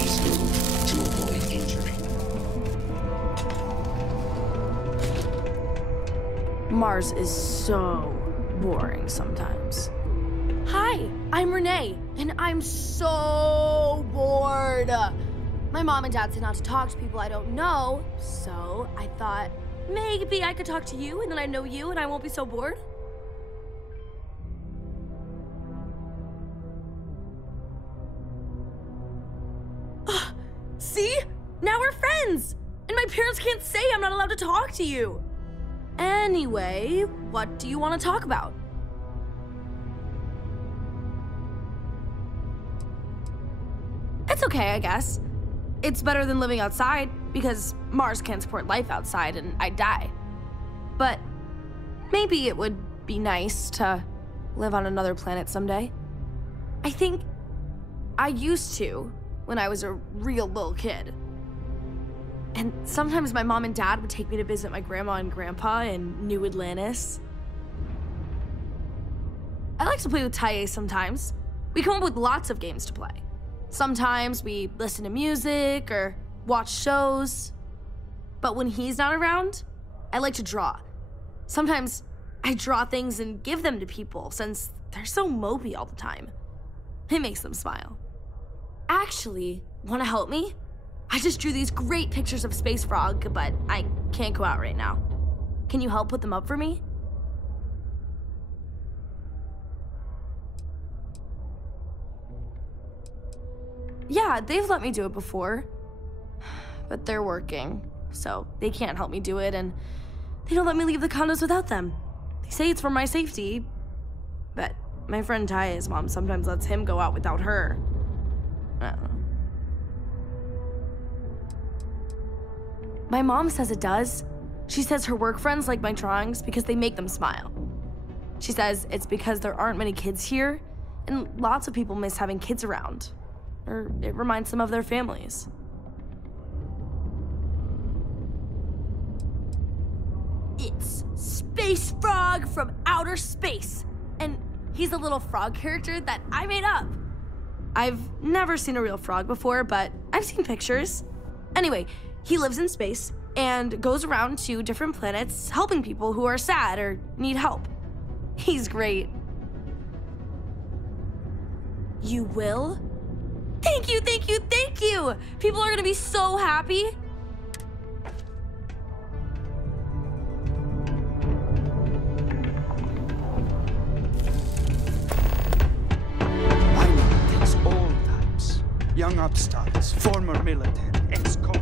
Please move to avoid injury. Mars is so boring sometimes. Hi, I'm Renee, and I'm so bored. My mom and dad said not to talk to people I don't know, so I thought maybe I could talk to you, and then I know you, and I won't be so bored. See? Now we're friends! And my parents can't say I'm not allowed to talk to you. Anyway, what do you want to talk about? It's okay, I guess. It's better than living outside, because Mars can't support life outside and I'd die. But maybe it would be nice to live on another planet someday. I think I used to when I was a real little kid. And sometimes my mom and dad would take me to visit my grandma and grandpa in New Atlantis. I like to play with Taye sometimes. We come up with lots of games to play. Sometimes we listen to music or watch shows. But when he's not around, I like to draw. Sometimes I draw things and give them to people since they're so mopey all the time. It makes them smile. Actually, want to help me? I just drew these great pictures of Space Frog, but I can't go out right now. Can you help put them up for me? Yeah, they've let me do it before, but they're working, so they can't help me do it, and they don't let me leave the condos without them. They say it's for my safety, but my friend Taya's mom sometimes lets him go out without her. I don't know. My mom says it does. She says her work friends like my drawings because they make them smile. She says it's because there aren't many kids here, and lots of people miss having kids around. Or it reminds them of their families. It's Space Frog from outer space, and he's a little frog character that I made up. I've never seen a real frog before, but I've seen pictures. Anyway, he lives in space and goes around to different planets helping people who are sad or need help. He's great. You will? Thank you, thank you, thank you! People are gonna be so happy. Mining takes all types. Young upstarts, former military, ex-cons.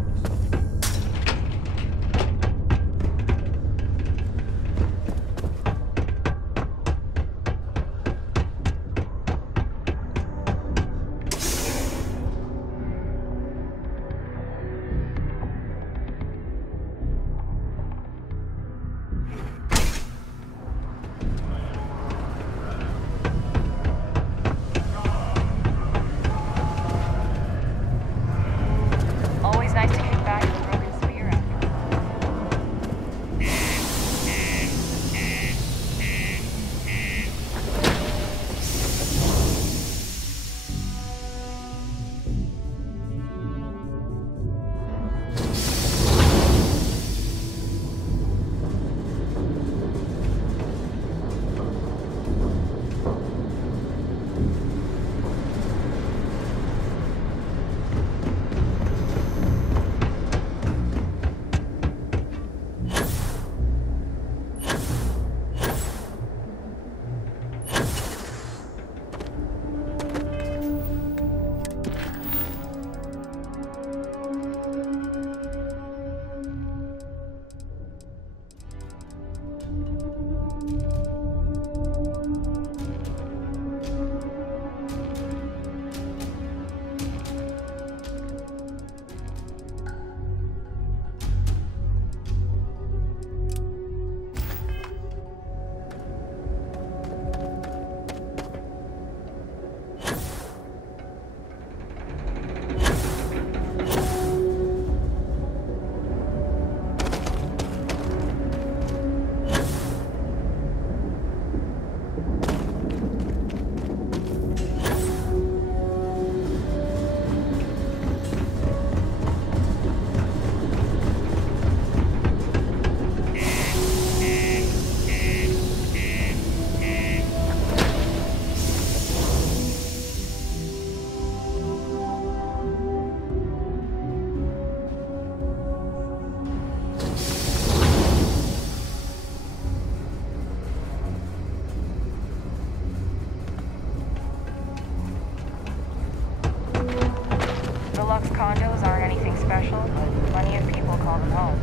Box condos aren't anything special, but plenty of people call them home.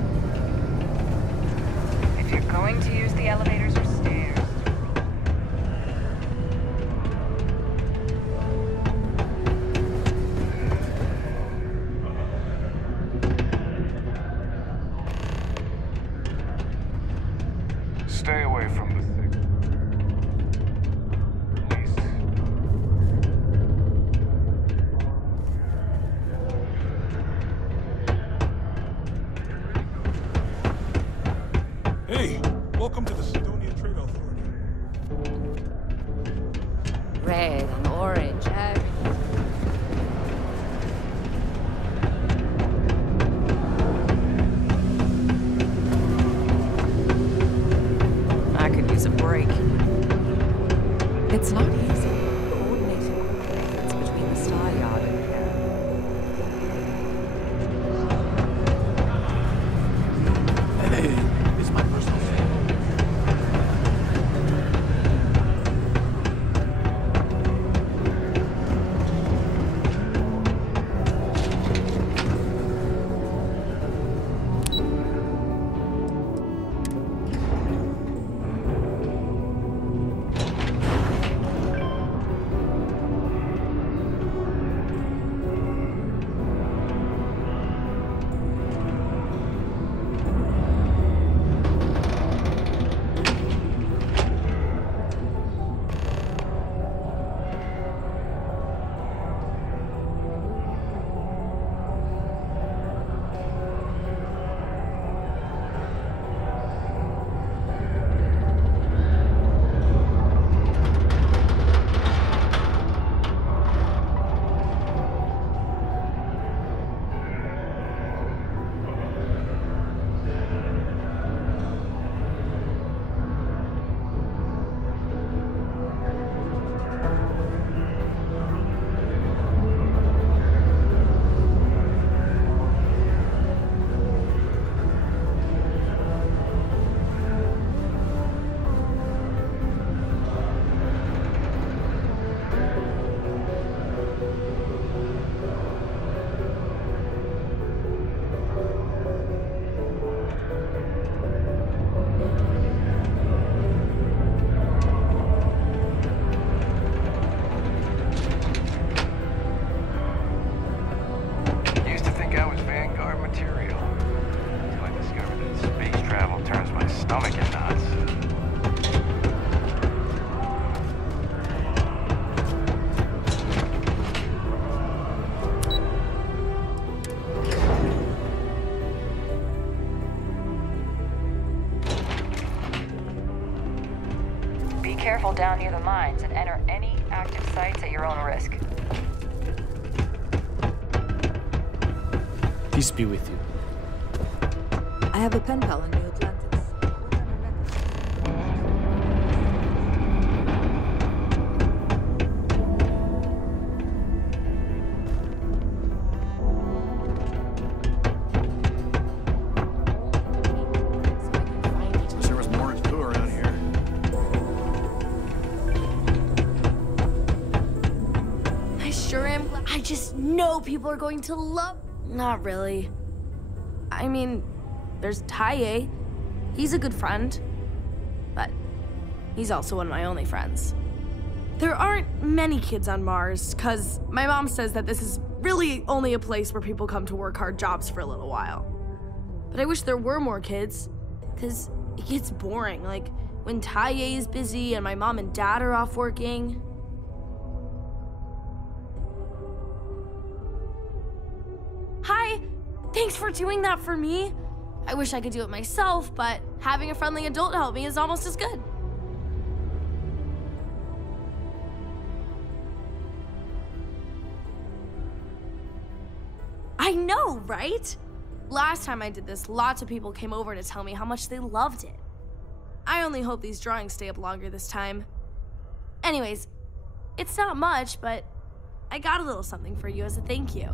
If you're going to use the elevators or stairs... Stay away from the thing. Hey, welcome to the Sidonia Trade Authority. Red and orange, everything. I could use a break. It's not easy coordinating movements between the Star Yard and here. Hey, it's my personal favorite. Careful down near the mines and enter any active sites at your own risk. Peace be with you. I have a pen pal in New Atlantis. There was more to do around here. I sure am. I just know people are going to love... Not really. I mean, there's Taye. He's a good friend. But he's also one of my only friends. There aren't many kids on Mars, because my mom says that this is really only a place where people come to work hard jobs for a little while. But I wish there were more kids, because it gets boring. Like, when Taye is busy and my mom and dad are off working. Hi! Thanks for doing that for me. I wish I could do it myself, but having a friendly adult help me is almost as good. I know, right? Last time I did this, lots of people came over to tell me how much they loved it. I only hope these drawings stay up longer this time. Anyways, it's not much, but I got a little something for you as a thank you.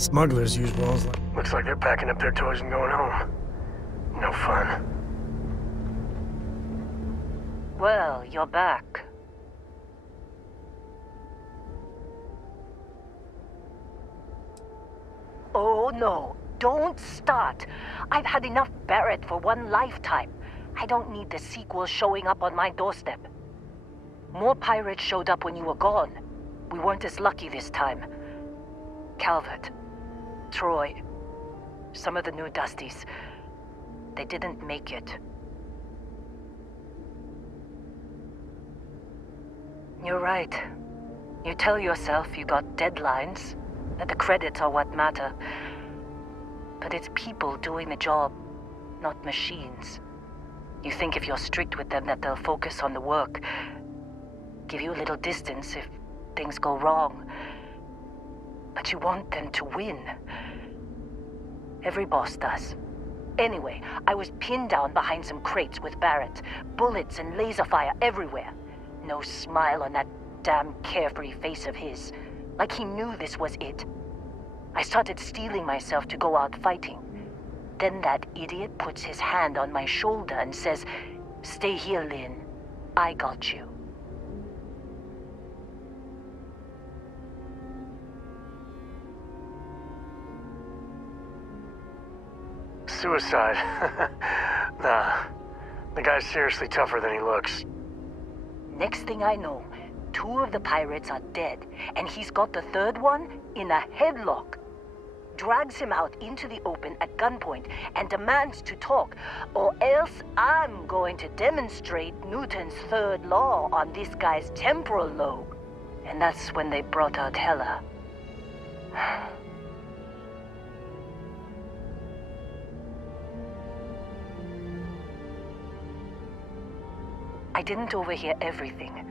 Smugglers use walls like... Looks like they're packing up their toys and going home. No fun. Well, you're back. Oh no, don't start. I've had enough Barrett for one lifetime. I don't need the sequel showing up on my doorstep. More pirates showed up when you were gone. We weren't as lucky this time. Calvert, Troy, some of the new Dusties. They didn't make it. You're right. You tell yourself you got deadlines, that the credits are what matter. But it's people doing the job, not machines. You think if you're strict with them that they'll focus on the work, give you a little distance if things go wrong. But you want them to win. Every boss does. Anyway, I was pinned down behind some crates with Barrett. Bullets and laser fire everywhere. No smile on that damn carefree face of his. Like he knew this was it. I started steeling myself to go out fighting. Then that idiot puts his hand on my shoulder and says, "Stay here, Lynn. I got you." Suicide. Nah. The guy's seriously tougher than he looks. Next thing I know, 2 of the pirates are dead, and he's got the third one in a headlock. Drags him out into the open at gunpoint and demands to talk, or else I'm going to demonstrate Newton's third law on this guy's temporal lobe. And that's when they brought out Hela. I didn't overhear everything,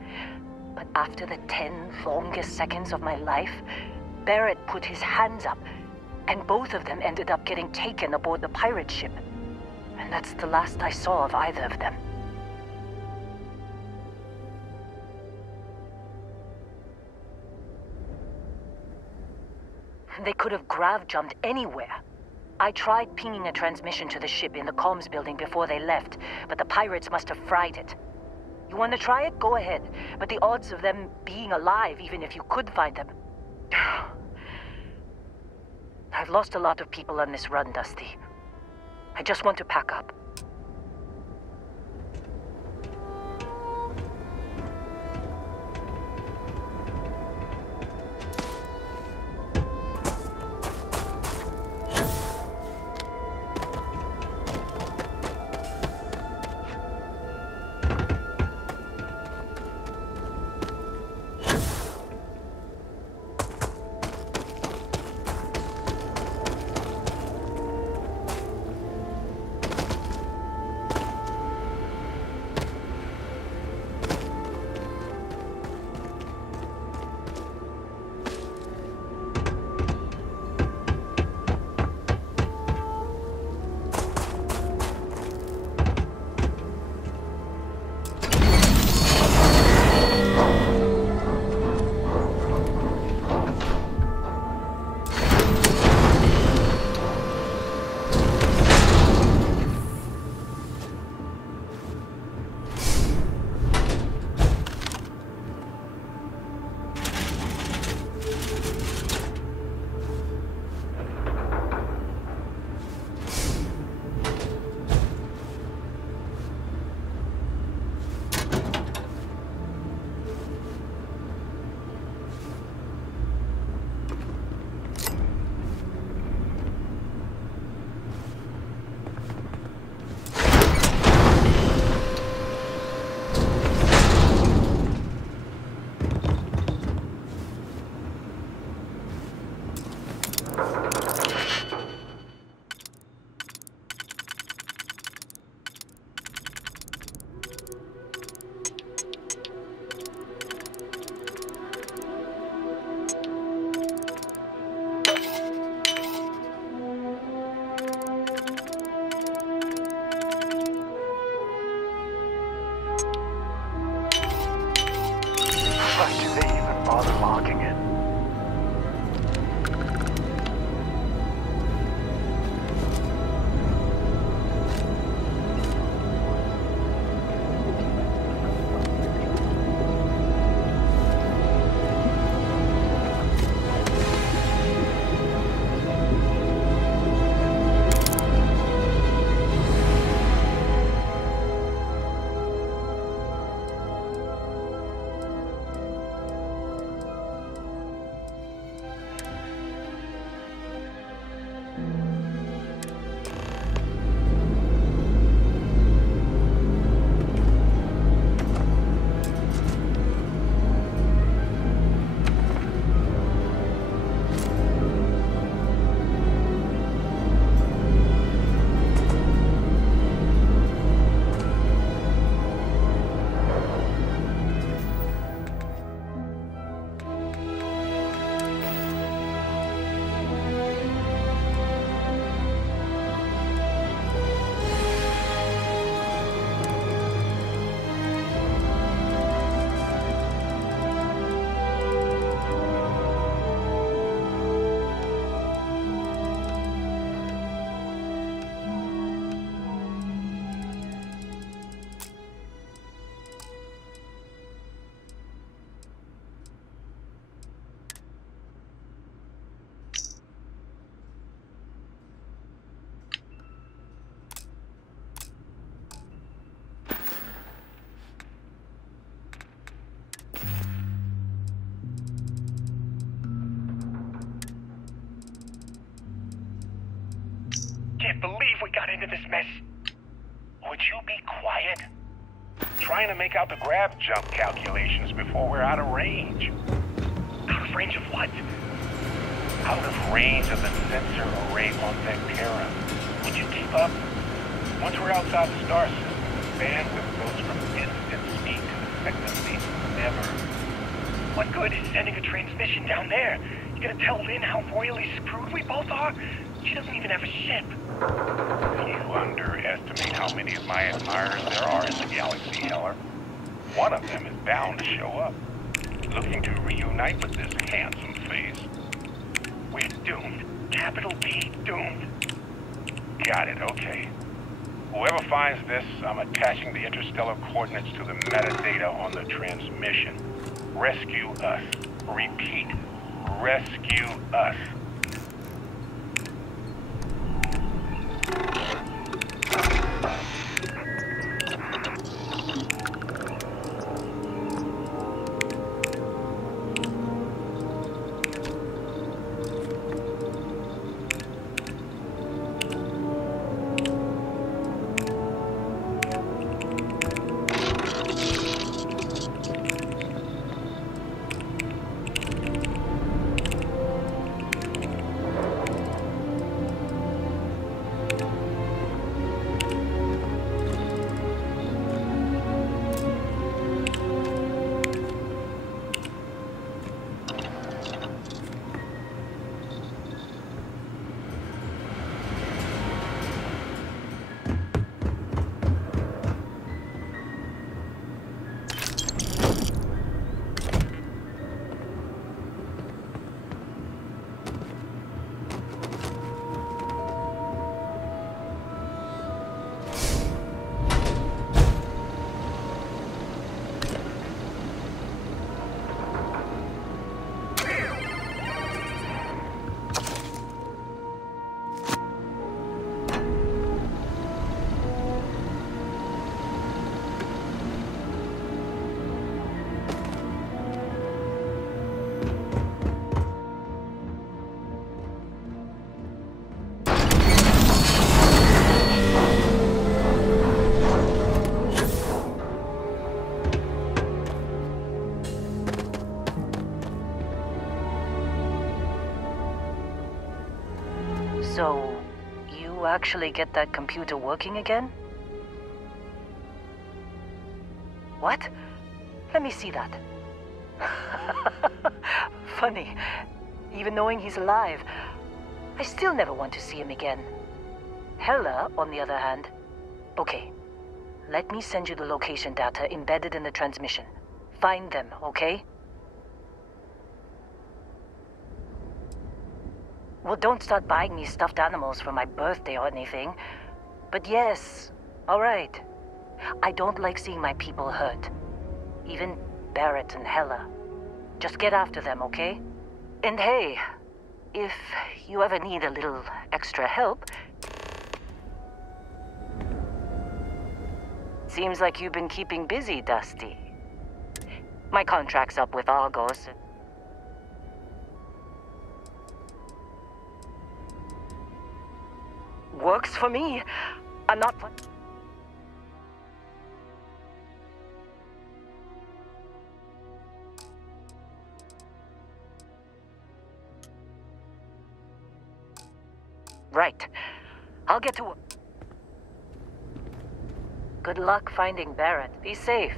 but after the 10 longest seconds of my life, Barrett put his hands up, and both of them ended up getting taken aboard the pirate ship. And that's the last I saw of either of them. They could have grav-jumped anywhere. I tried pinging a transmission to the ship in the comms building before they left, but the pirates must have fried it. You want to try it? Go ahead. But the odds of them being alive, even if you could find them... I've lost a lot of people on this run, Dusty. I just want to pack up. Why do they even bother locking it? we got into this mess? Would you be quiet? Trying to make out the grav jump calculations before we're out of range. Out of range of what? Out of range of the sensor array on Vectera. Would you keep up? Once we're outside the star system, bandwidth goes from instant speed to effectively never. What good is sending a transmission down there? You gonna tell Lynn how royally screwed we both are? She doesn't even have a ship. You underestimate how many of my admirers there are in the galaxy, Heller. One of them is bound to show up, looking to reunite with this handsome face. We're doomed. Capital B, doomed. Got it, okay. Whoever finds this, I'm attaching the interstellar coordinates to the metadata on the transmission. Rescue us. Repeat. Rescue us. So, you actually get that computer working again? What? Let me see that. Funny. Even knowing he's alive, I still never want to see him again. Hella, on the other hand. Okay. Let me send you the location data embedded in the transmission. Find them, okay? Well, don't start buying me stuffed animals for my birthday or anything. But yes, all right. I don't like seeing my people hurt. Even Barrett and Hella. Just get after them, okay? And hey, if you ever need a little extra help... Seems like you've been keeping busy, Dusty. My contract's up with Argos. Works for me. I'm not... Right. I'll get to work. Good luck finding Barrett. Be safe.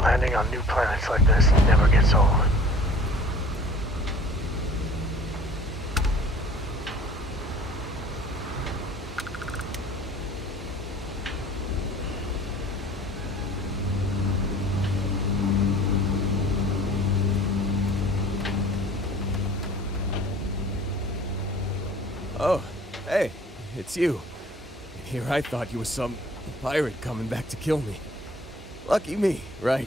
Landing on new planets like this never gets old. Oh, hey, it's you. And here I thought you were some pirate coming back to kill me. Lucky me, right?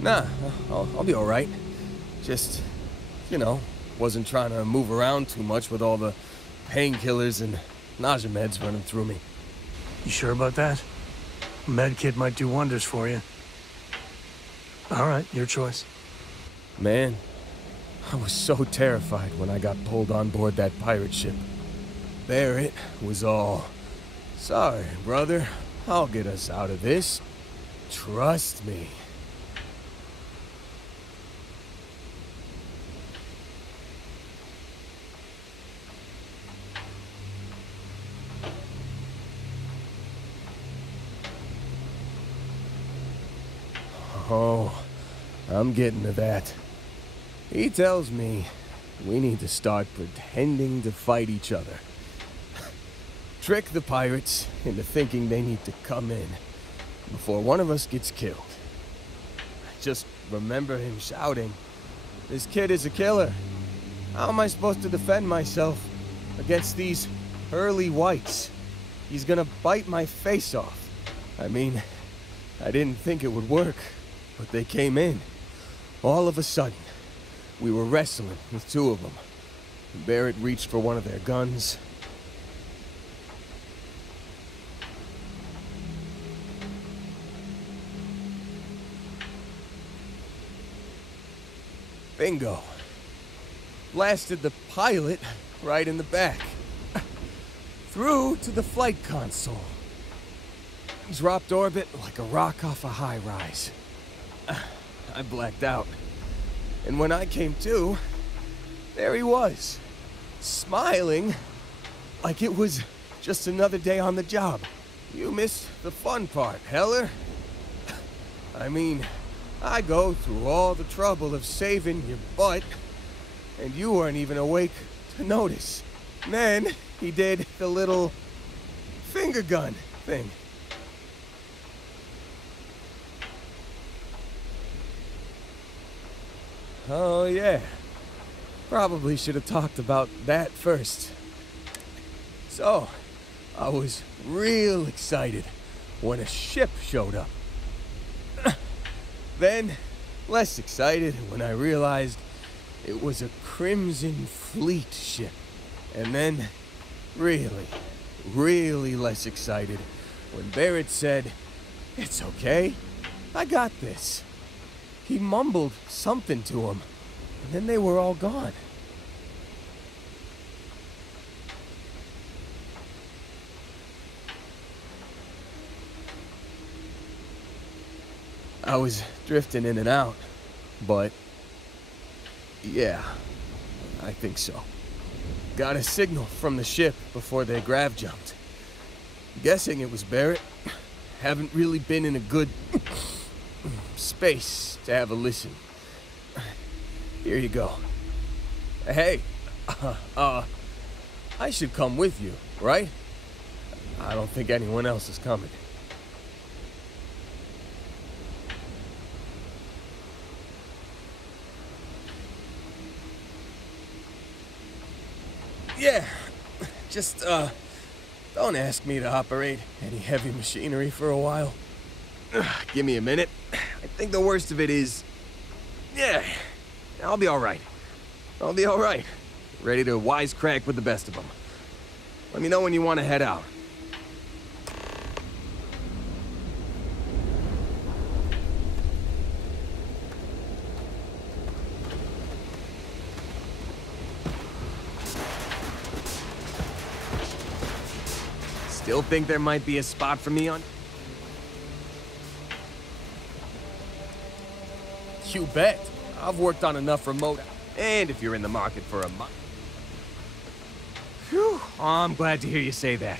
Nah, I'll be alright. Just, you know, wasn't trying to move around too much with all the painkillers and nausea meds running through me. You sure about that? A med kit might do wonders for you. All right, your choice. Man, I was so terrified when I got pulled on board that pirate ship. Barrett was all, "Sorry, brother, I'll get us out of this. Trust me." Oh, I'm getting to that. He tells me we need to start pretending to fight each other. Trick the pirates into thinking they need to come in before one of us gets killed. I just remember him shouting, "This kid is a killer. How am I supposed to defend myself against these early whites? He's gonna bite my face off." I mean, I didn't think it would work, but they came in. All of a sudden, we were wrestling with two of them. Barrett reached for one of their guns. Bingo. Blasted the pilot right in the back. Through to the flight console. Dropped orbit like a rock off a high-rise. I blacked out. And when I came to, there he was, smiling like it was just another day on the job. You missed the fun part, Heller. I mean, I go through all the trouble of saving your butt, and you weren't even awake to notice. Then he did the little finger gun thing. Oh, yeah. Probably should have talked about that first. So, I was real excited when a ship showed up. Then, less excited when I realized it was a Crimson Fleet ship. And then, really less excited when Barrett said, "It's okay, I got this." He mumbled something to him, and then they were all gone. I was drifting in and out, but yeah, I think so. Got a signal from the ship before they grav jumped. Guessing it was Barrett. Haven't really been in a good space to have a listen. Here you go. Hey, I should come with you, right? I don't think anyone else is coming. Yeah, just, don't ask me to operate any heavy machinery for a while. Give me a minute. I think the worst of it is... Yeah, I'll be alright. I'll be alright. Ready to wisecrack with the best of them. Let me know when you want to head out. Still think there might be a spot for me on... You bet. I've worked on enough remote... And if you're in the market for a month... Whew. Oh, I'm glad to hear you say that.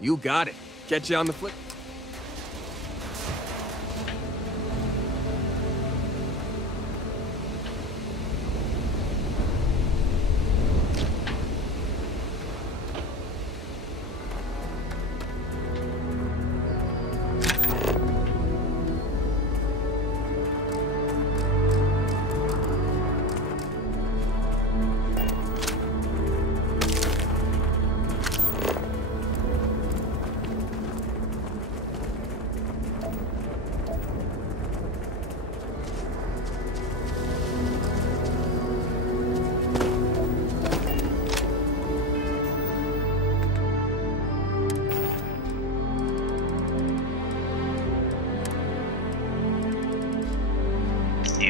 You got it. Catch you on the flip.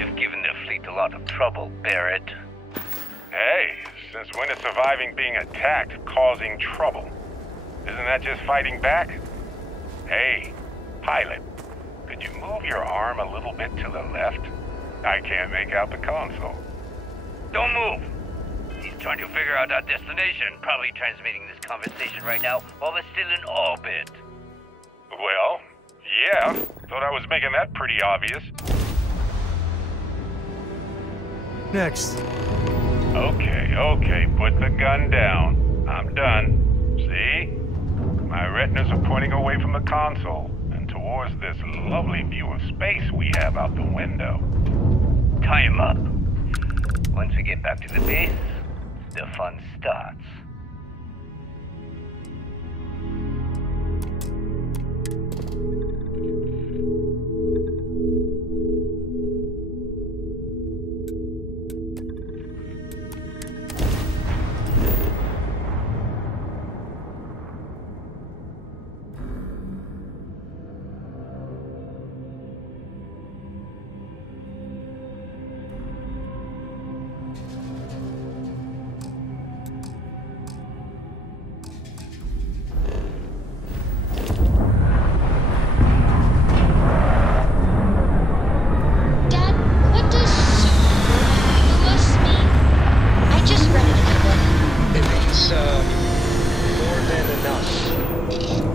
You've given the fleet a lot of trouble, Barrett. Hey, since when is surviving being attacked causing trouble? Isn't that just fighting back? Hey, pilot, could you move your arm a little bit to the left? I can't make out the console. Don't move! He's trying to figure out our destination, probably transmitting this conversation right now while we're still in orbit. Well, yeah, thought I was making that pretty obvious. Next. Okay, put the gun down. I'm done. See? My retinas are pointing away from the console and towards this lovely view of space we have out the window. Tie him up. Once we get back to the base, the fun starts.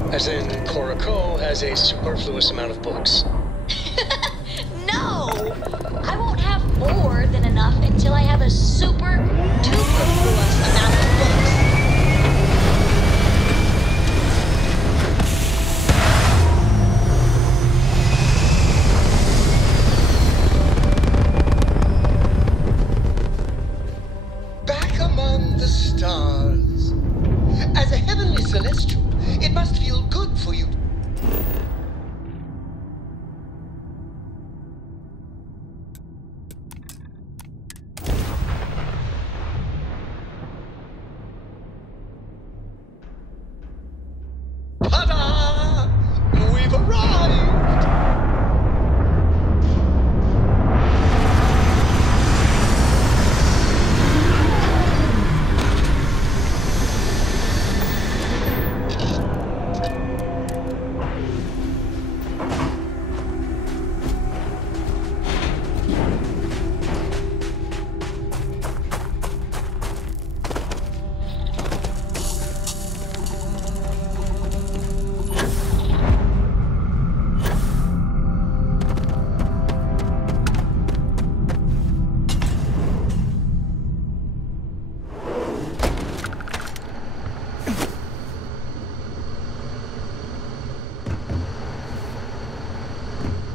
As in, Koroko has a superfluous amount of books. No! I won't have more than enough until I have a super duperfluous amount of books. Back among the stars. As a heavenly celestial, it must feel good for you. Ta-da! We've arrived!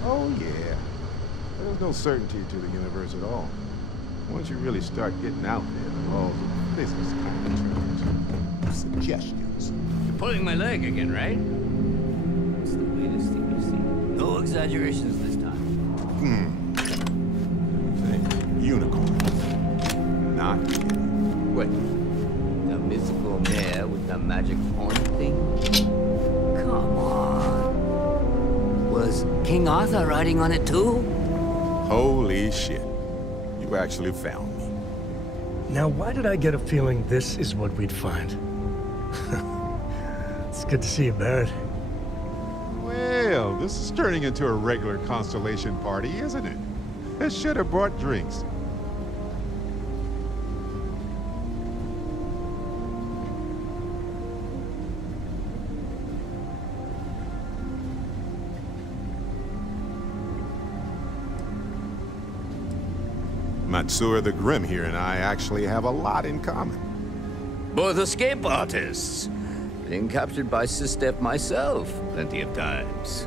Oh, yeah. There's no certainty to the universe at all. Once you really start getting out there, the laws of physics kind of change. Suggestions. You're pulling my leg again, right? What's the latest thing you've seen? No exaggerations this time. Unicorn. Not kidding. What? The mythical mare with the magic horn thing? Come on. Was King Arthur riding on it too? Holy shit. You actually found me. Now, why did I get a feeling this is what we'd find? It's good to see you, Barrett. Well, this is turning into a regular constellation party, isn't it? I should have brought drinks. Matsura the Grim here and I actually have a lot in common. Both escape artists. Been captured by Sistef myself plenty of times.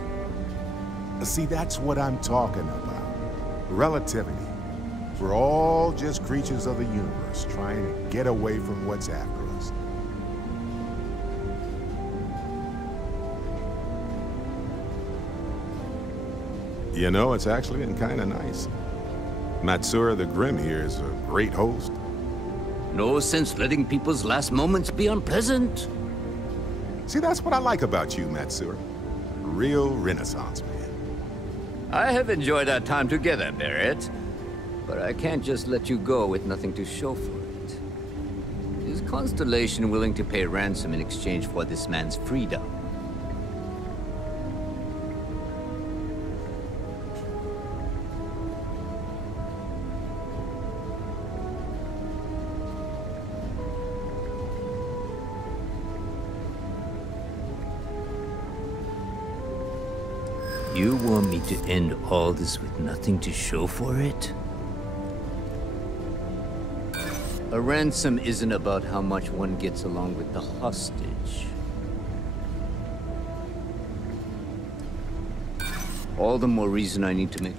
See, that's what I'm talking about. Relativity. We're all just creatures of the universe trying to get away from what's after us. You know, it's actually been kind of nice. Matsura the Grim here is a great host. No sense letting people's last moments be unpleasant. See, that's what I like about you, Matsura. Real Renaissance man. I have enjoyed our time together, Barrett. But I can't just let you go with nothing to show for it. Is Constellation willing to pay ransom in exchange for this man's freedom? You want me to end all this with nothing to show for it? A ransom isn't about how much one gets along with the hostage. All the more reason I need to make...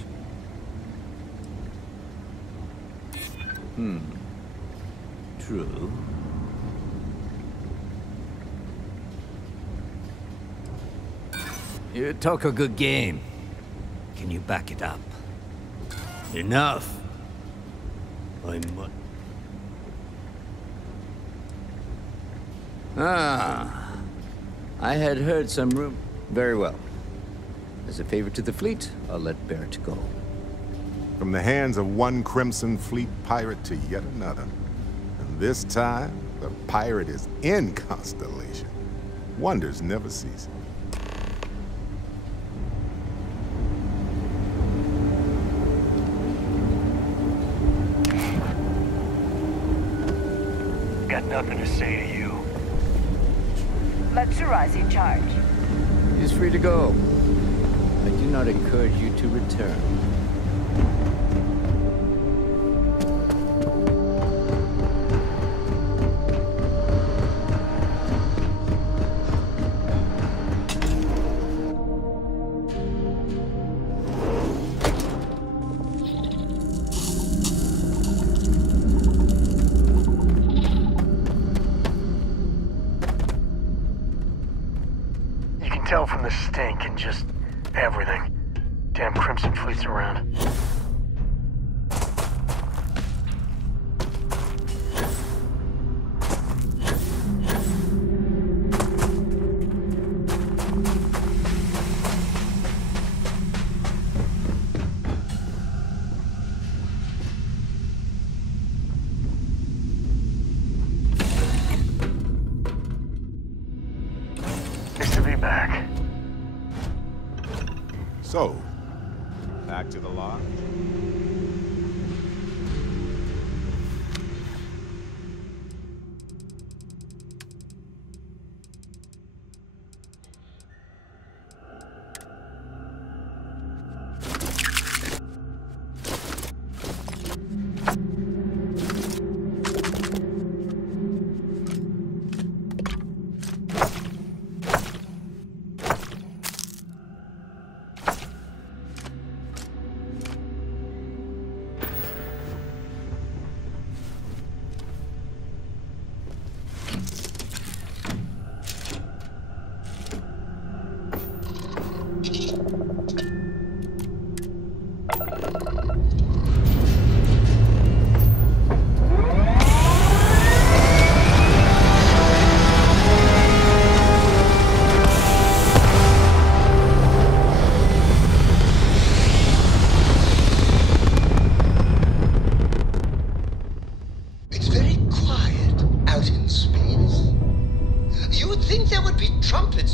True. You talk a good game. Can you back it up? Enough. I must... I had heard some room. Very well. As a favor to the fleet, I'll let Barrett go. From the hands of one Crimson Fleet pirate to yet another. And this time, the pirate is in Constellation. Wonders never cease. Got nothing to say to you. Let Surai's in charge. He's free to go. I do not encourage you to return. Tell from the stink and just everything. Damn Crimson Fleet's around. So, back to the lodge.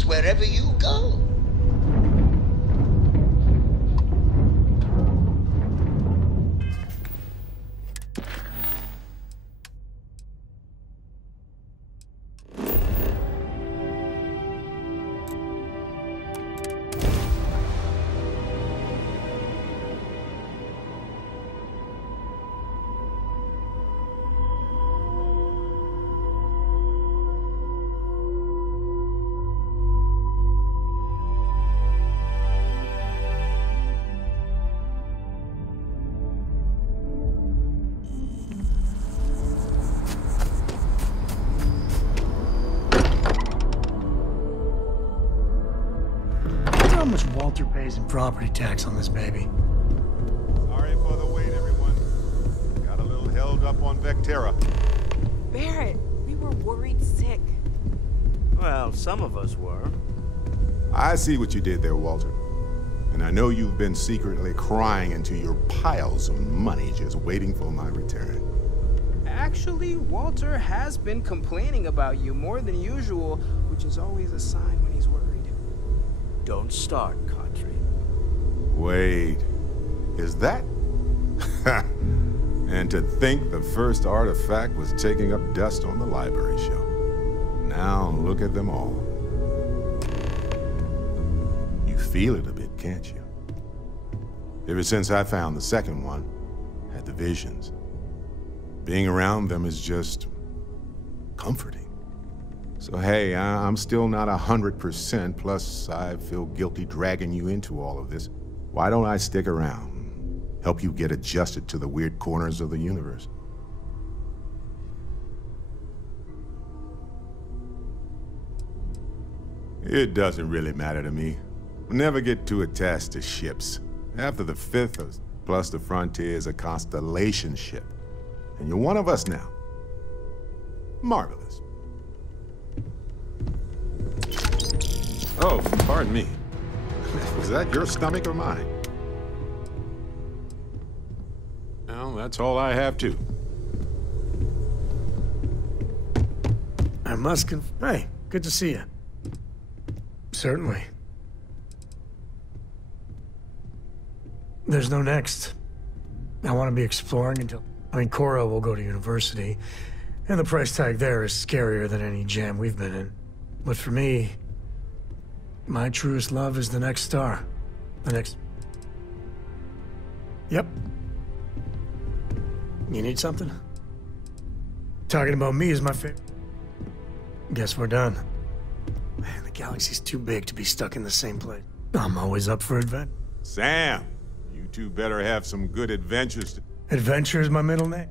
Wherever you go. How much Walter pays in property tax on this baby? Sorry for the wait, everyone. Got a little held up on Vectera. Barrett, we were worried sick. Well, some of us were. I see what you did there, Walter. And I know you've been secretly crying into your piles of money just waiting for my return. Actually, Walter has been complaining about you more than usual, which is always a sign when he's worried. Don't start, Country. Wait, is that? And to think the first artifact was taking up dust on the library shelf. Now look at them all. You feel it a bit, can't you? Ever since I found the second one, had the visions. Being around them is just comforting. So hey, I'm still not 100%, plus I feel guilty dragging you into all of this. Why don't I stick around? Help you get adjusted to the weird corners of the universe. It doesn't really matter to me. Never get too attached to ships. After the fifth, plus the Frontier is a constellation ship. And you're one of us now. Marvelous. Oh, pardon me. Was that your stomach or mine? Well, that's all I have too. I must Hey, good to see you. Certainly. There's no next. I want to be exploring until... Cora will go to university, and the price tag there is scarier than any jam we've been in. But for me, my truest love is the next star. The next... Yep. You need something? Talking about me is my favorite. Guess we're done. Man, the galaxy's too big to be stuck in the same place. I'm always up for adventure. Sam, you two better have some good adventures. Adventure is my middle name.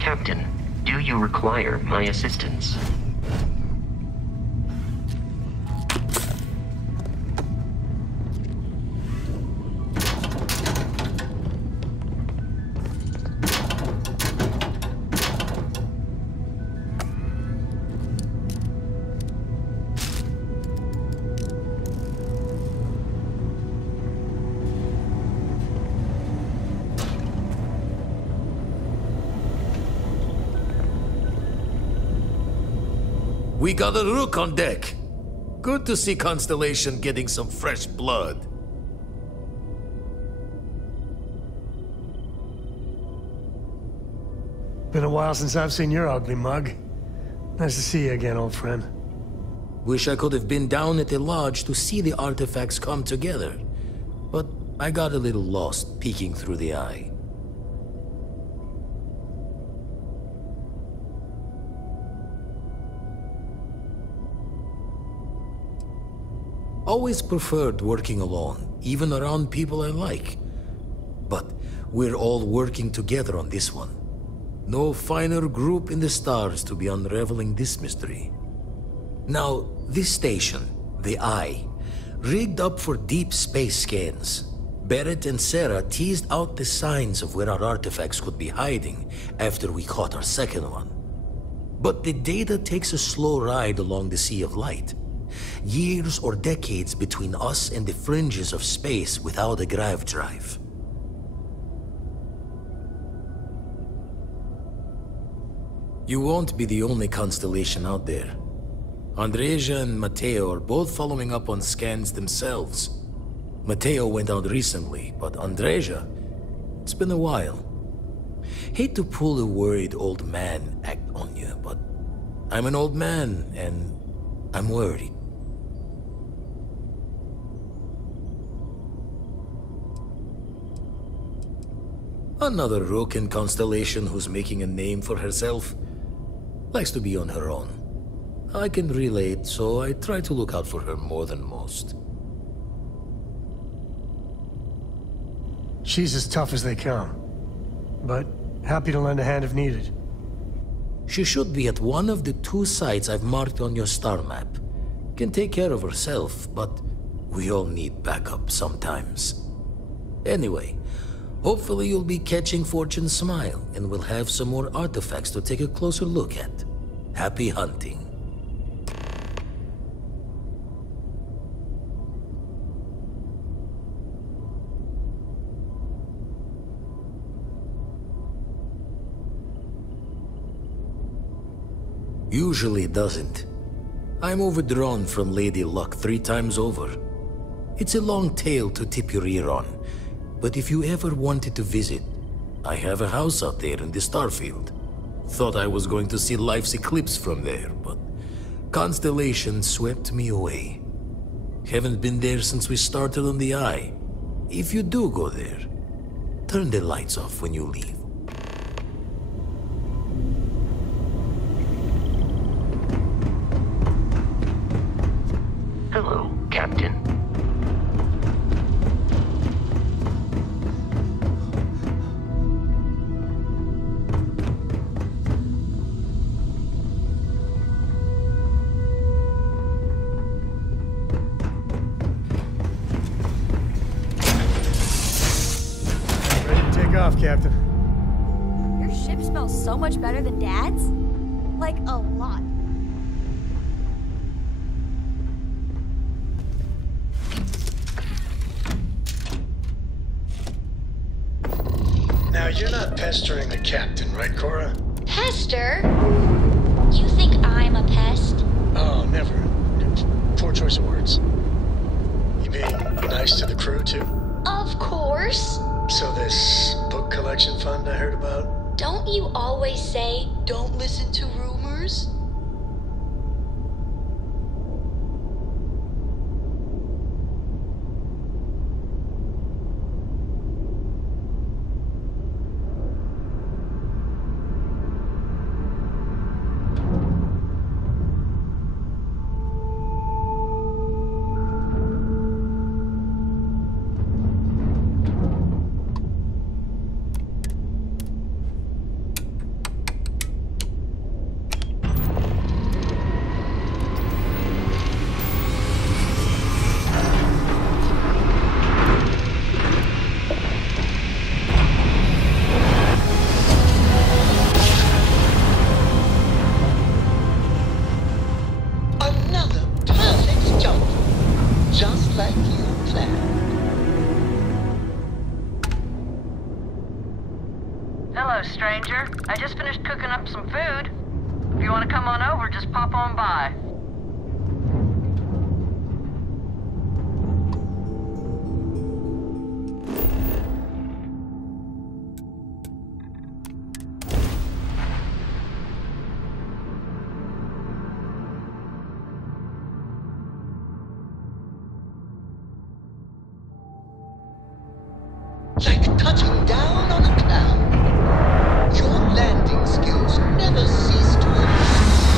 Captain, do you require my assistance? We got a rook on deck. Good to see Constellation getting some fresh blood. Been a while since I've seen your ugly mug. Nice to see you again, old friend. Wish I could have been down at the lodge to see the artifacts come together. But I got a little lost peeking through the eye. Always preferred working alone, even around people I like. But we're all working together on this one. No finer group in the stars to be unraveling this mystery. Now, this station, the Eye, rigged up for deep space scans. Barrett and Sarah teased out the signs of where our artifacts could be hiding after we caught our second one. But the data takes a slow ride along the Sea of Light. Years or decades between us and the fringes of space without a grav drive. You won't be the only constellation out there. Andreja and Matteo are both following up on scans themselves. Matteo went out recently, but Andreja, it's been a while. Hate to pull a worried old man act on you, but I'm an old man, and I'm worried. Another rook in Constellation who's making a name for herself. Likes to be on her own. I can relate, so I try to look out for her more than most. She's as tough as they come, but happy to lend a hand if needed. She should be at one of the 2 sites I've marked on your star map. Can take care of herself, but we all need backup sometimes. Anyway, hopefully you'll be catching Fortune's smile, and we'll have some more artifacts to take a closer look at. Happy hunting. Usually doesn't. I'm overdrawn from Lady Luck 3 times over. It's a long tale to tip your ear on, but if you ever wanted to visit, I have a house out there in the Starfield. Thought I was going to see life's eclipse from there, but Constellation swept me away. Haven't been there since we started on the Eye. If you do go there, turn the lights off when you leave. Hello, Captain. Ready to take off, Captain. Your ship smells so much better than Dad's? Like, a lot. Now, you're not pestering the captain, right, Cora? Pester? You think I'm a pest? Oh, never. Poor choice of words. You being nice to the crew, too? Of course. So this book collection fund I heard about? Don't you always say, don't listen to rumors? Just like you planned. Hello, stranger. I just finished cooking up some food. If you want to come on over, just pop on by. Like touching down on a cloud. Your landing skills never cease to amaze.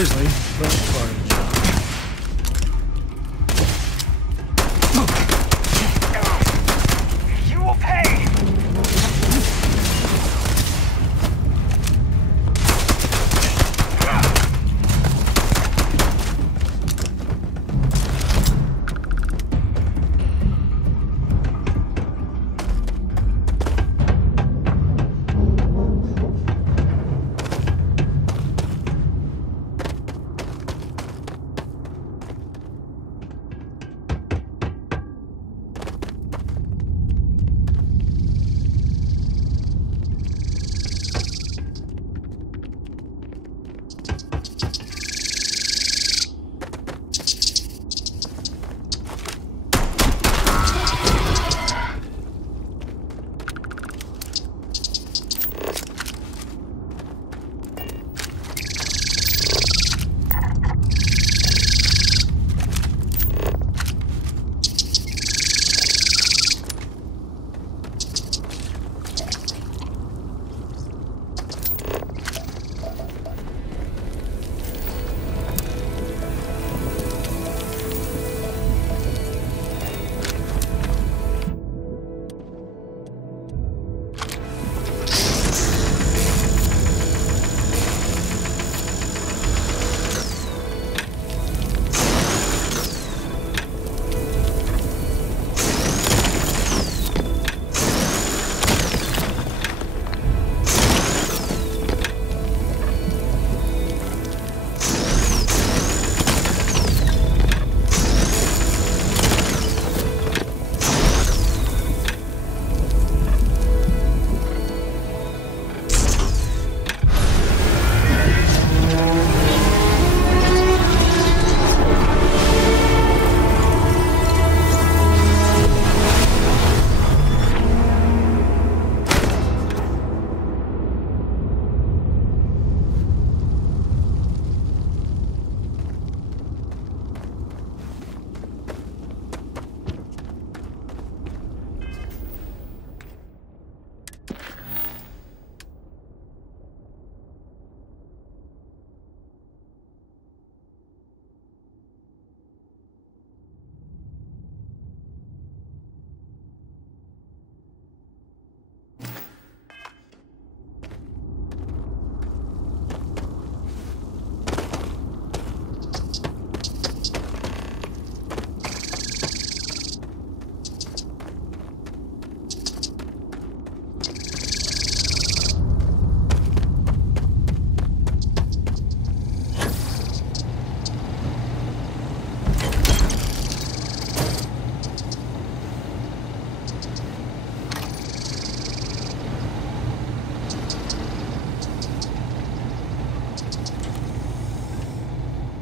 grisly, but part of the job. You will pay!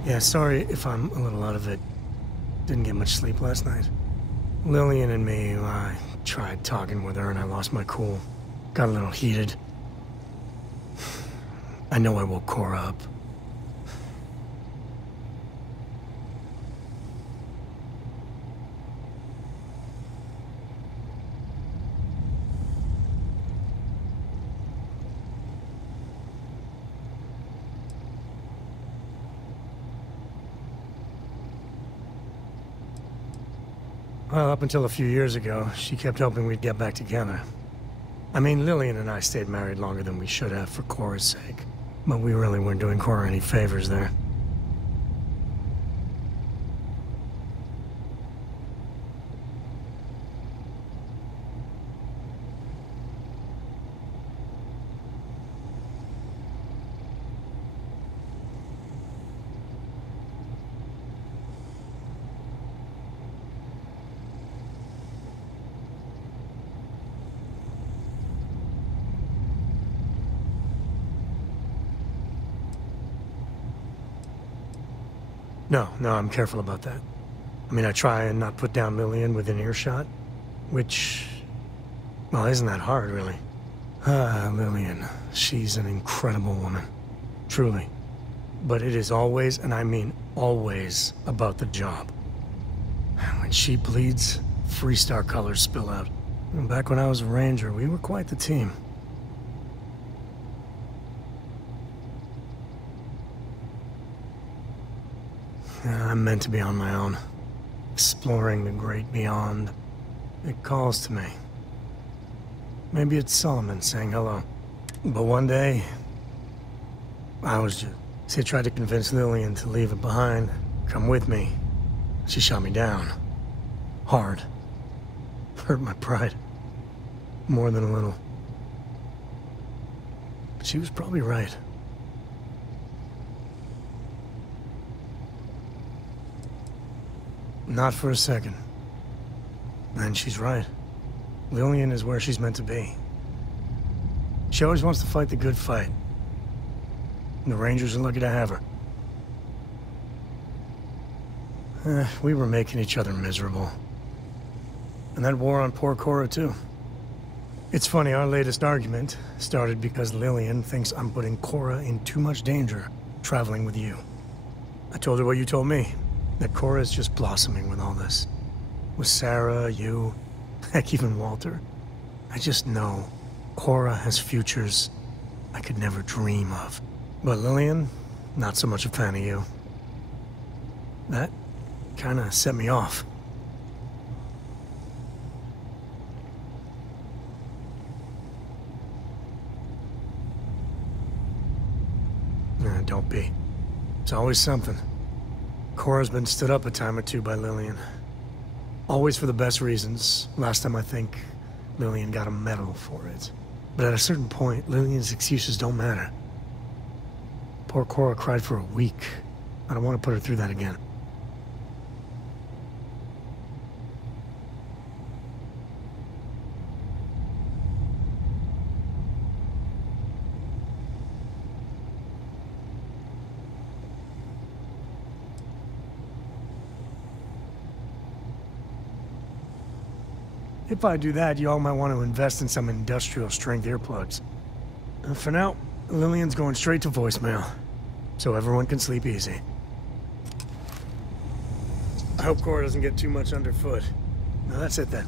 Yeah, sorry if I'm a little out of it. Didn't get much sleep last night. Lillian and me, I tried talking with her and I lost my cool. Got a little heated. I know I woke Cora up. Well, up until a few years ago, she kept hoping we'd get back together. I mean, Lillian and I stayed married longer than we should have for Cora's sake. But we really weren't doing Cora any favors there. No, I'm careful about that. I mean, I try and not put down Lillian within earshot, which, well, isn't that hard, really. Lillian, she's an incredible woman, truly. But it is always, and I mean always, about the job. When she bleeds, Freestar colors spill out. And back when I was a ranger, we were quite the team. I'm meant to be on my own, exploring the great beyond. It calls to me. Maybe it's Solomon saying hello. But one day, I tried to convince Lillian to leave it behind, come with me. She shot me down. Hard. Hurt my pride. More than a little. But she was probably right. Not for a second. And she's right. Lillian is where she's meant to be. She always wants to fight the good fight. And the Rangers are lucky to have her. We were making each other miserable. And that war on poor Cora, too. It's funny, our latest argument started because Lillian thinks I'm putting Cora in too much danger traveling with you. I told her what you told me, that Cora is just blossoming with all this. With Sarah, you, heck, even Walter. I just know Cora has futures I could never dream of. But Lillian, not so much a fan of you. That kinda set me off. Don't be. It's always something. Cora's been stood up a time or two by Lillian. Always for the best reasons. Last time I think Lillian got a medal for it. But at a certain point, Lillian's excuses don't matter. Poor Cora cried for a week. I don't want to put her through that again. If I do that, y'all might want to invest in some industrial-strength earplugs. For now, Lillian's going straight to voicemail, so everyone can sleep easy. I hope Cora doesn't get too much underfoot. No, that's it then.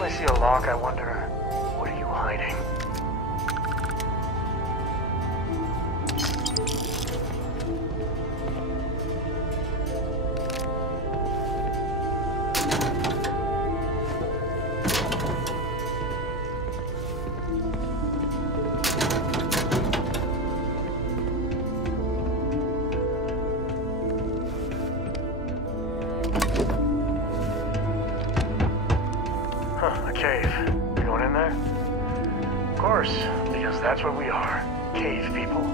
I see a lock, I wonder, what are you hiding? A cave. You going in there? Of course, because that's what we are. Cave people.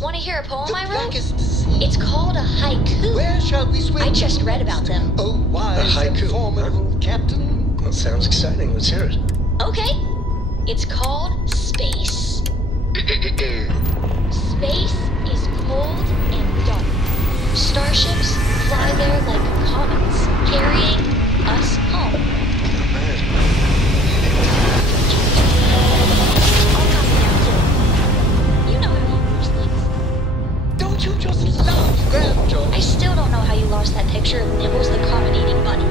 Want to hear a poem I wrote? Blackest sea. It's called a haiku. Where shall we swim? I just read about them. Oh, wise A haiku. and formidable captain. That sounds exciting. Let's hear it. Okay. It's called space. Space is cold and dark. Starships fly there like comets, carrying us home. I'll copy that too. You know how you lose things. Don't you just love grandeur? I still don't know how you lost that picture of Nibbles the comet-eating bunny.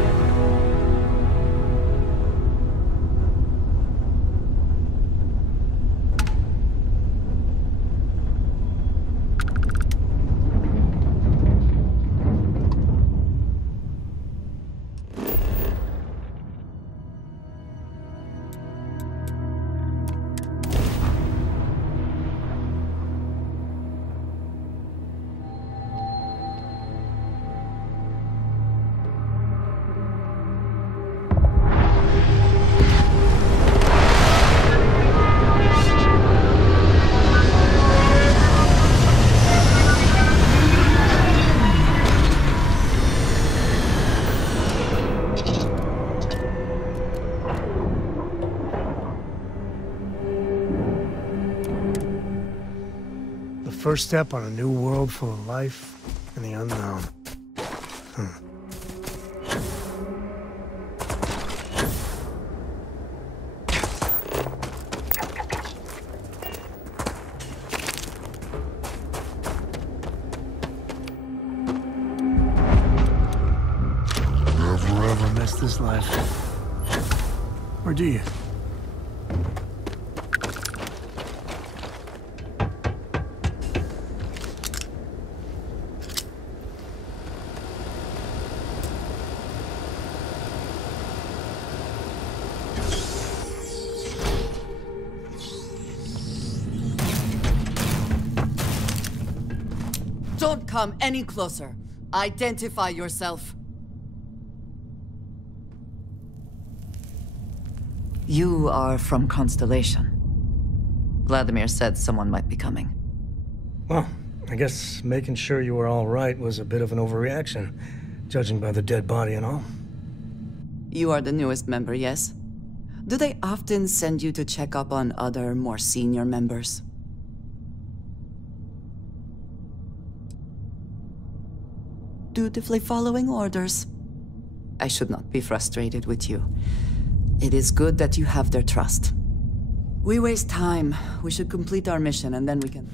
First step on a new world full of life and the unknown. Never ever miss this life. Or do you? Don't come any closer. Identify yourself. You are from Constellation. Vladimir said someone might be coming. Well, I guess making sure you were all right was a bit of an overreaction, judging by the dead body and all. You are the newest member, yes? Do they often send you to check up on other, more senior members? Dutifully following orders. I should not be frustrated with you. It is good that you have their trust. We waste time. We should complete our mission and then we can...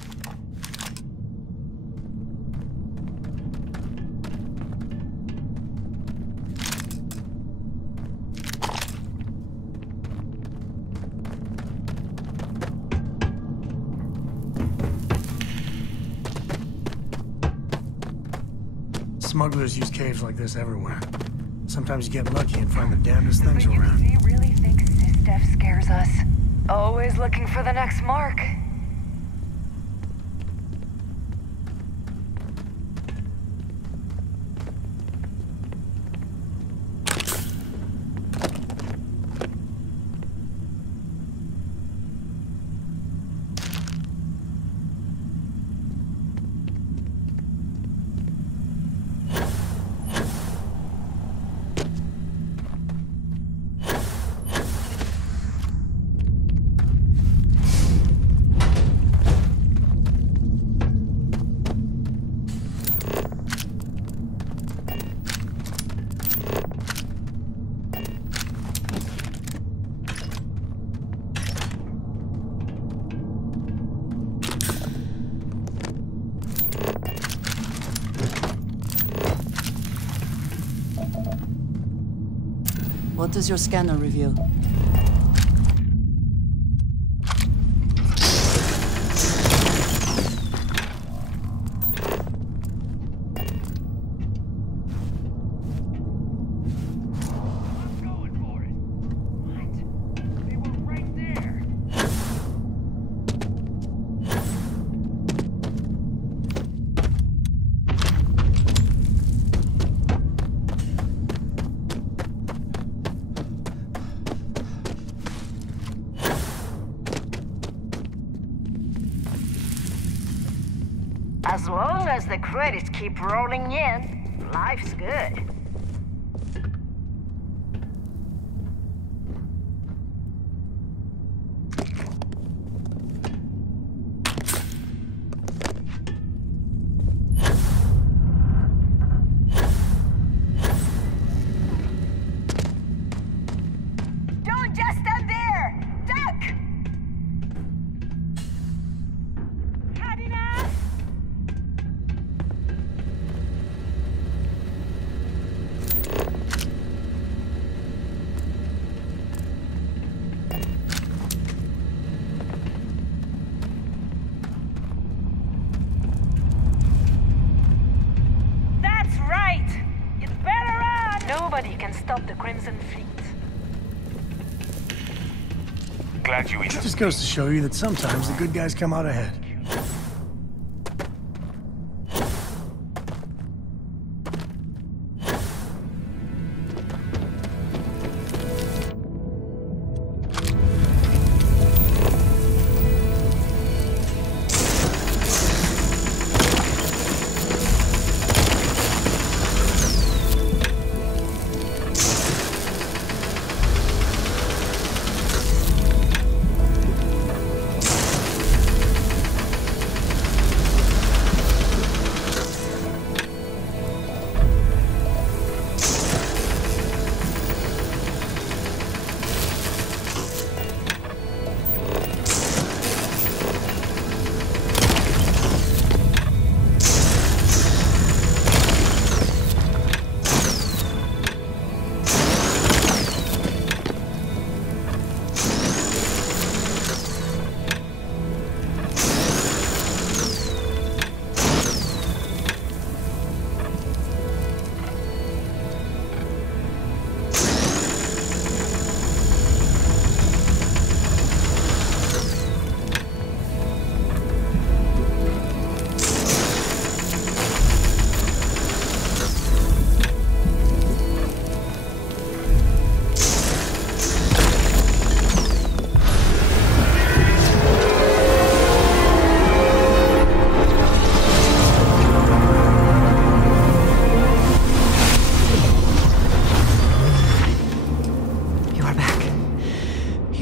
Smugglers use caves like this everywhere. Sometimes you get lucky and find the damnedest things around. Do you really think Sysdef scares us? Always looking for the next mark. What does your scanner reveal? As long as the credits keep rolling in, life's good. Don't just stand there! Duck! Had enough? That's right! You'd better run! Nobody can stop the Crimson Fleet. Glad you It just goes to show you that sometimes the good guys come out ahead.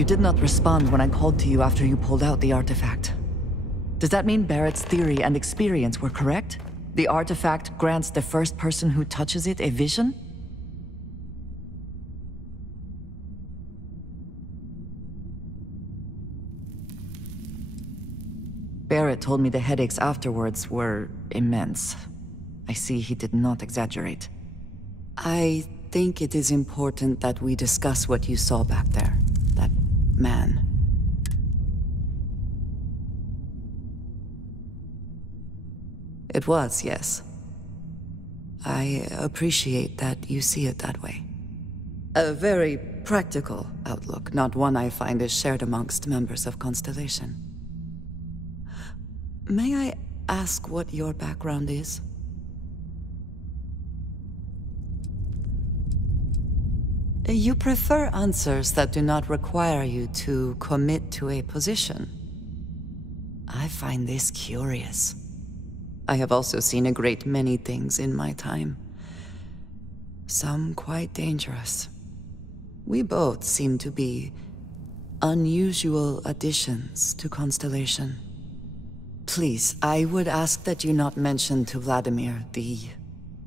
You did not respond when I called to you after you pulled out the artifact. Does that mean Barrett's theory and experience were correct? The artifact grants the first person who touches it a vision? Barrett told me the headaches afterwards were immense. I see he did not exaggerate. I think it is important that we discuss what you saw back there. That man. It was, yes. I appreciate that you see it that way. A very practical outlook, not one I find is shared amongst members of Constellation. May I ask what your background is? You prefer answers that do not require you to commit to a position. I find this curious. I have also seen a great many things in my time. Some quite dangerous. We both seem to be unusual additions to Constellation. Please, I would ask that you not mention to Vladimir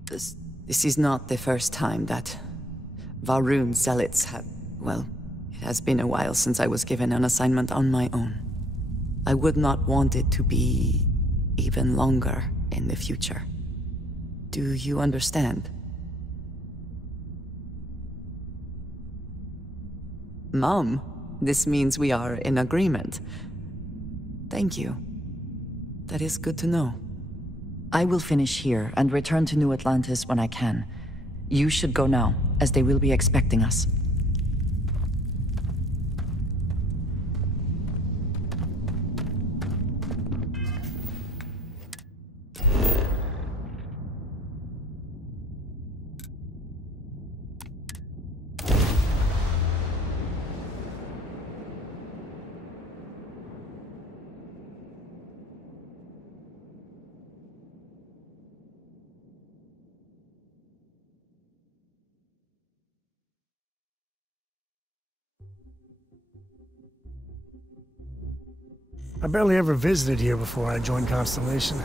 This is not the first time that Varun zealots have... Well, it has been a while since I was given an assignment on my own. I would not want it to be even longer in the future. Do you understand? Mom, this means we are in agreement. Thank you. That is good to know. I will finish here and return to New Atlantis when I can. You should go now, as they will be expecting us. I barely ever visited here before I joined Constellation.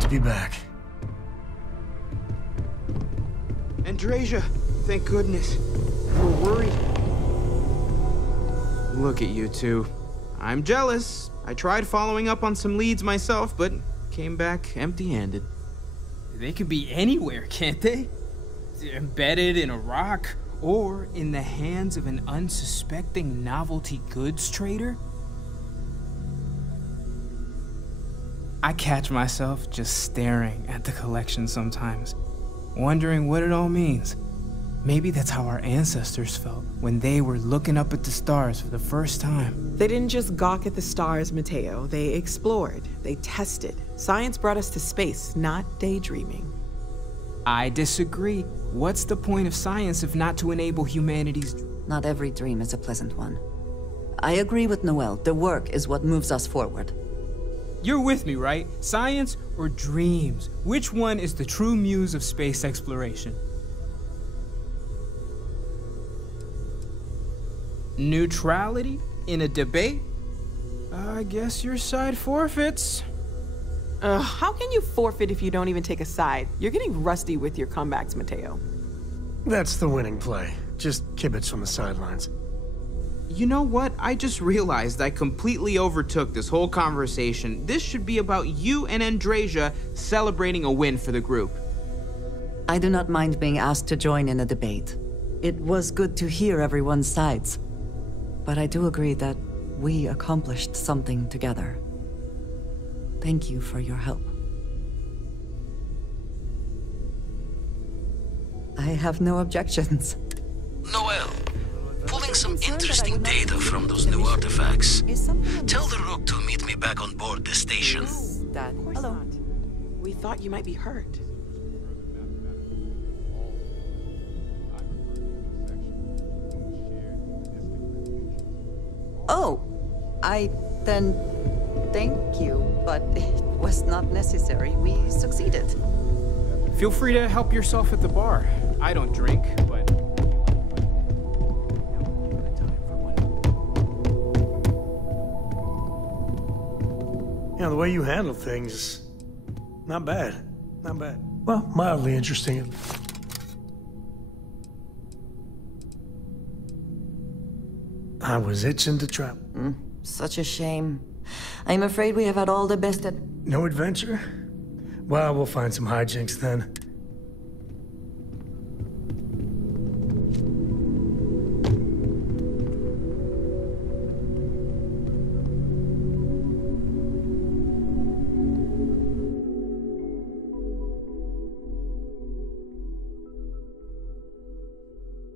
To be back. Andrasia, thank goodness. We're worried. Look at you two. I'm jealous. I tried following up on some leads myself, but came back empty-handed. They could be anywhere, can't they? Embedded in a rock, or in the hands of an unsuspecting novelty goods trader? I catch myself just staring at the collection sometimes, wondering what it all means. Maybe that's how our ancestors felt when they were looking up at the stars for the first time. They didn't just gawk at the stars, Mateo. They explored. They tested. Science brought us to space, not daydreaming. I disagree. What's the point of science if not to enable humanity's... Not every dream is a pleasant one. I agree with Noel. The work is what moves us forward. You're with me, right? Science or dreams? Which one is the true muse of space exploration? Neutrality in a debate? I guess your side forfeits. How can you forfeit if you don't even take a side? You're getting rusty with your comebacks, Mateo. That's the winning play. Just kibitz from the sidelines. You know what? I just realized I completely overtook this whole conversation. This should be about you and Andrasia celebrating a win for the group. I do not mind being asked to join in a debate. It was good to hear everyone's sides. But I do agree that we accomplished something together. Thank you for your help. I have no objections. Noel, pulling some interesting data from those new artifacts. Tell the Rook to meet me back on board the station. Dad. Hello. We thought you might be hurt. Oh, then thank you, but it was not necessary. We succeeded. Feel free to help yourself at the bar. I don't drink, but... Yeah, the way you handle things, not bad. Not bad. Well, mildly interesting. I was itching to travel. Such a shame. I'm afraid we have had all the best at... No adventure? Well, we'll find some hijinks then.